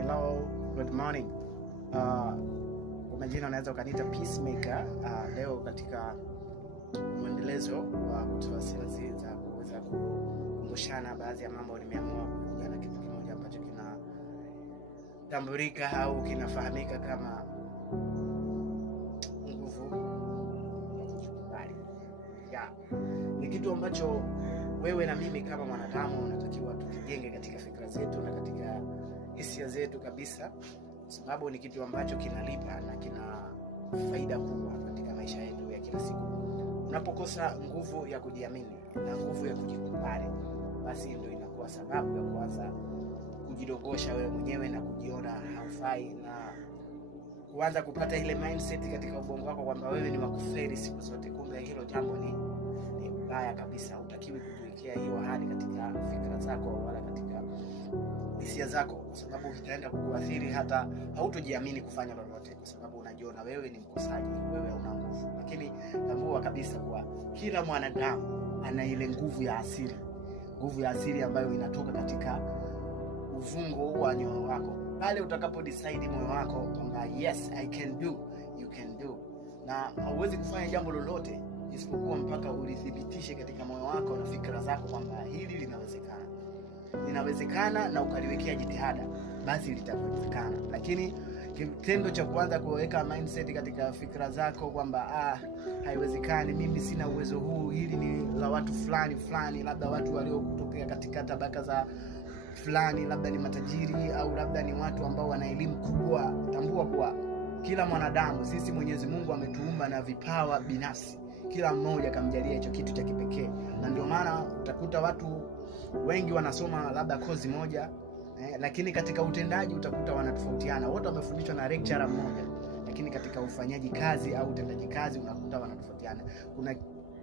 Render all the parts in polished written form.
Hello, good morning. Kwa majina unaweza ukaniita Peacemaker. Leo katika mwendelezo wa kutoa sensi za kuweza kukumbushana baadhi ya mambo, nimeamua kuja na kitu kimoja ambacho kinatambulika au kinafahamika kama nguvu ya kujikubali. Ni kitu ambacho wewe na mimi kama mwanadamu unatakiwa tukijenge katika fikra zetu na katika hisia zetu kabisa, kwa sababu ni kitu ambacho kinalipa na kina faida kubwa katika maisha yetu ya kila siku. Unapokosa nguvu ya kujiamini na nguvu ya kujikubali, basi ndio inakuwa sababu ya kuanza kujidogosha wewe mwenyewe na kujiona haufai na kuanza kupata ile mindset katika ubongo wako kwamba wewe ni wakufeli siku zote. Kumbe hilo jambo ni baya kabisa. Hutakiwi kujiwekea hiyo hali katika fikra zako wala katika hisia zako, kwa sababu itaenda kukuathiri, hata hautojiamini kufanya lolote, kwa sababu unajiona wewe ni mkosaji, wewe una nguvu. Lakini tambua kabisa kwa kila mwanadamu ana ile nguvu ya asili ambayo inatoka katika uvungo wa nyoyo wako. Pale utakapo decide moyo wako kwamba yes I can do, you can do, na hauwezi kufanya jambo lolote isipokuwa mpaka ulithibitishe katika moyo wako na fikra zako kwamba hili linawezekana na ukaliwekea jitihada, basi litawezekana. Lakini kitendo cha kuanza kuweka mindset katika fikra zako kwamba haiwezekani, mimi sina uwezo huu, hili ni la watu fulani, labda watu waliotokea katika tabaka za fulani, labda ni matajiri au labda ni watu ambao wana elimu kubwa. Tambua kuwa kila mwanadamu, sisi Mwenyezi Mungu ametuumba na vipawa binafsi, kila mmoja kamjalia hicho kitu cha kipekee. Na ndio maana utakuta watu wengi wanasoma labda kozi moja, lakini katika utendaji utakuta wanatofautiana. Wote wamefundishwa na lecturer mmoja, lakini katika ufanyaji kazi au utendaji kazi unakuta wanatofautiana. Kuna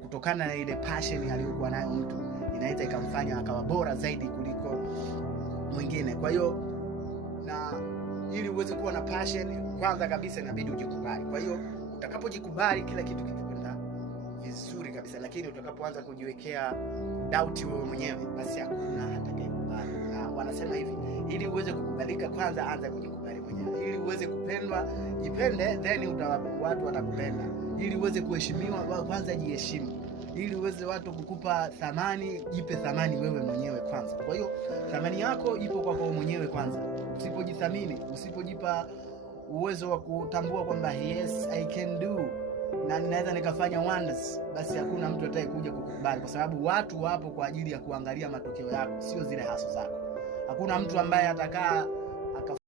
kutokana na ile passion aliyokuwa nayo mtu, inaweza ikamfanya akawa bora zaidi kuliko mwingine. Kwa hiyo na ili uweze kuwa na passion, kwanza kabisa inabidi ujikubali. Kwa hiyo utakapojikubali, kila kitu kitakwenda vizuri kabisa. Lakini utakapoanza kujiwekea doubt wewe mwenyewe, basi hakuna atakayekubali. Na wanasema hivi, ili uweze kukubalika, kwanza anza kujikubali mwenyewe. Ili uweze kupendwa, jipende, then watu watakupenda. Ili uweze kuheshimiwa, kwanza jiheshimu. Ili uweze watu kukupa thamani, jipe thamani wewe mwenyewe kwanza. Kwa hiyo thamani yako ipo kwako mwenyewe kwanza. Usipojithamini, usipojipa uwezo wa kutambua kwamba yes I can do na ninaweza nikafanya wonders, basi hakuna mtu atakayekuja kukubali, kwa sababu watu wapo kwa ajili ya kuangalia matokeo yako, sio zile haso zako. Hakuna mtu ambaye atakaa